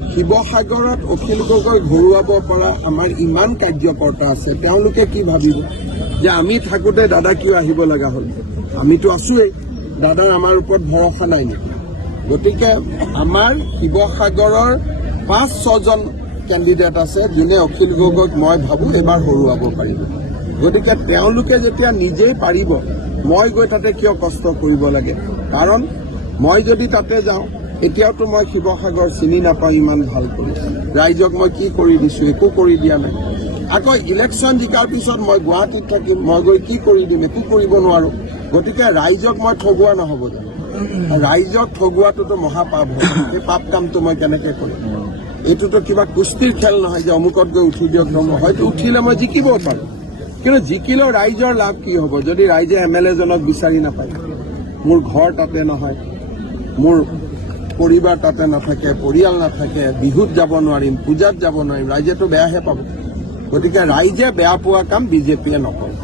শিৱসাগৰত অখিল গগৈ ঘূৰুৱাব পৰা আমাৰ ইমান কাৰ্যকৰ্তা আছে, তেওঁলোকে কি ভাবিব যে আমি থাকোঁতে দাদা কিয় আহিব লগা হ'ল? আমিতো আছোৱেই, দাদাৰ আমাৰ ওপৰত ভৰসা নাই নেকি? গতিকে আমাৰ শিৱসাগৰৰ ৫-৬জন কেণ্ডিডেট আছে, যোনে অখিল গগৈক মই ভাবোঁ এইবাৰ হৰুৱাব পাৰিব। গতিকে তেওঁলোকে যেতিয়া নিজেই পাৰিব, মই গৈ তাতে কিয় কষ্ট কৰিব লাগে? কাৰণ মই যদি তাতে যাওঁ, এতিয়াওতো মই শিৱসাগৰ চিনি নাপাওঁ ইমান ভাল কৰি। ৰাইজক মই কি কৰি দিছোঁ? একো কৰি দিয়া নাই। আকৌ ইলেকশ্যন জিকাৰ পিছত মই গুৱাহাটীত থাকিম, মই গৈ কি কৰি দিম? একো কৰিব নোৱাৰোঁ। গতিকে ৰাইজক মই ঠগোৱা নহ'ব জানো? ৰাইজক ঠগোৱাটোতো মহাপাপ হ'ব। সেই পাপ কামটো মই কেনেকৈ কৰিম? এইটোতো কিবা কুস্তিৰ খেল নহয় যে অমুকত গৈ উঠি দিয়ক। হয়তো উঠিলে মই জিকিব পাৰোঁ, কিন্তু জিকিলেও ৰাইজৰ লাভ কি হ'ব যদি ৰাইজে MLA জনক বিচাৰি নাপায়? মোৰ ঘৰ তাতে নহয়, মোৰ পৰিবাৰ তাতে নাথাকে, পৰিয়াল নাথাকে, বিহুত যাব নোৱাৰিম, পূজাত যাব নোৱাৰিম, ৰাইজেতো বেয়াহে পাব। গতিকে ৰাইজে বেয়া পোৱা কাম বিজেপিয়ে নকৰে।